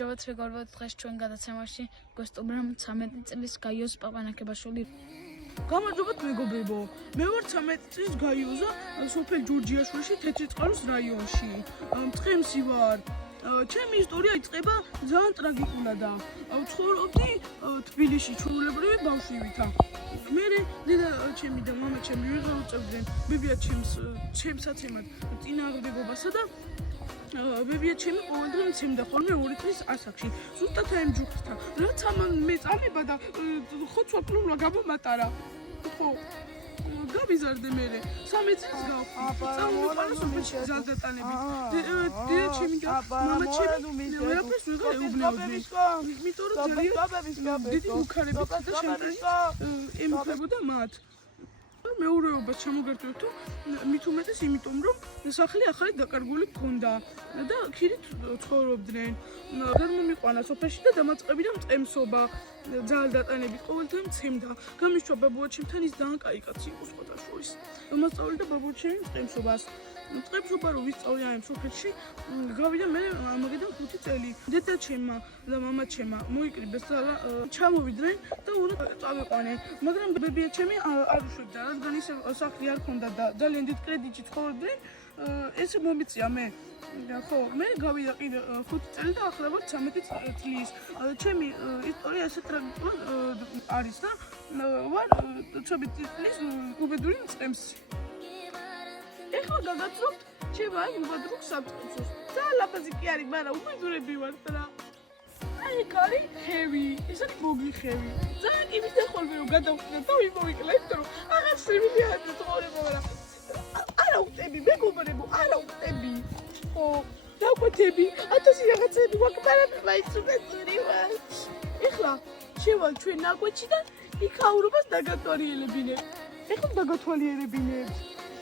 გამარჯობათ, მეგობრებო, დღეს ჩვენ გადაცემაში გვესტუმრა 13 წლის გაიოს პაპანაკებაშვილი. გამარჯობათ მეგობრებო, მე ვარ 13 წლის გაიოზა, სოფელ ჯორჯიაშვილში, თეთრიწყაროს რაიონში. მწყემსი ვარ. ჩემი ისტორია იწყება ძალიან ტრაგიკულადაა. ვცხოვრობდი თბილისში ჩვეულებრივი ბავშვივითა. მე დედა ჩემი და მამა ჩემი ვეღარ უწევდნენ ბებია ჩემსაცემად წინააღმდეგობასა და ბებია ჩემი ყოველდღე მცემდა ხოლმე 2 წლის ასაკში. ზუსტად ამ ჯუხთან. რაც ამან მე წამება და ხოცვა კლუბლა გამომატარა. ხო გავიზარდე მე 13 წელს გავხდი. წამოვიყვანა სოფელში ძალდატანებით. დედა ჩემი და მამა ჩემი ვერაფერს ვეღარ ეუბნებოდნენ. იმიტომ რომ ძალიან დიდი უქარებით და შემტანი ემუქრებოდა მათ. მეურვეობას ჩამოგერთვებთო მით უმეტეს იმიტომ რომ სახლი ახალი დაკარგული ჰქონდა და ქირით ცხოვრობდნენ. გადმომიყვანა სოფელში და დამაწყებინა მწყემსობა. ძალდატანებით ყოველდღე მცემდა. გამიშვა ბაბუაჩემთან ის ძალიან კაი კაცი იყო სხვათა შორის. მასწავლიდა ბაბუაჩემი მწყემსობას. მწყემსობა რომ ვისწავლე ამ სოფელში, გავიდა მე ამაგედან 5 წელი. დედაჩემმა და მამაჩემმა მოიკრიბეს და ჩამოვიდნენ და უნდა წავიყვანენ. მაგრამ ბებიაჩემი არ უშვებდა, რადგან ისე სახლი არ ჰქონდა და ძალიან დიდ კრედიტში ცხოვრობდნენ, ესე მომიწია მე. ხო, მე გავიდა კიდე 5 წელი და ახლა ვარ 13 წლის. ჩემი ისტორია ესე ტრაგიკულად არის და ვარ 13 წლის უბედური მწყემსი. ეხლა გაგაცნობთ ჩემ აი უბედურ სამწყემსოს. ძალიან ლაფაზი კი არის, მაგრამ უბედურები ვართ რა. აი კარი ხევი, ეს არის მოგი ხევი. ძალიან კი მითხე ხოლმე რომ გადავხდეთ და ვიმოიკლეთ რომ აღარ სრიმილიანად ცხოვრება, მაგრამ არა უწები, მეგობრებო, არა უწები. ხო, დაგვეთები, 1000 რაღაცები ვაკბარებ, მაინც უბედური ვარ. ეხლა შევალ ჩვენ ნაკვეთში და იქ აურობას დაგათვალიერებინებთ. ეხლა დაგათვალიერებინებთ.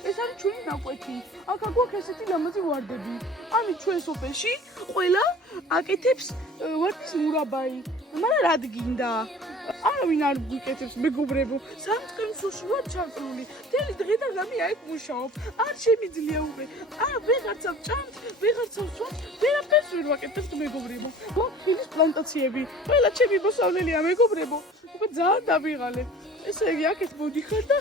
ეს არის ჩვენი ნაკვეთი. აქ აგვაქვს ესეთი ლამაზი ვარდები. ამით ჩვენ სოფელში ყველა აკეთებს ვარდის მურაბაი. მაგრამ რად გინდა? არავინ არ გვიკეთებს მეგობრებო. სამწყემსოში ვარ ჩაწრული. მთელი დღე და ღამე აიქ მუშაობ. არ შემიძლია უკვე. ვეღარცავ ჭამთ, ვეღარცავ სვამთ, ვერაფერს ვერ ვაკეთებთ მეგობრებო. მოკილის პლანტაციები. ყველა ჩემი მოსავლელია მეგობრებო. უკვე ძალიან დავიღალე. ესე იგი აქეთ მოდიხარ და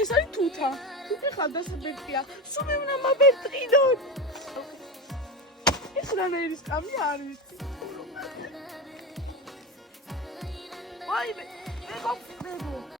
ეს არის თუთა. თუთი ხალდასაბერტია. სუმი უნდა მაბერტყინოთ. ეს რანაირი სკამი არის? ვაიმე, მეგობრებო.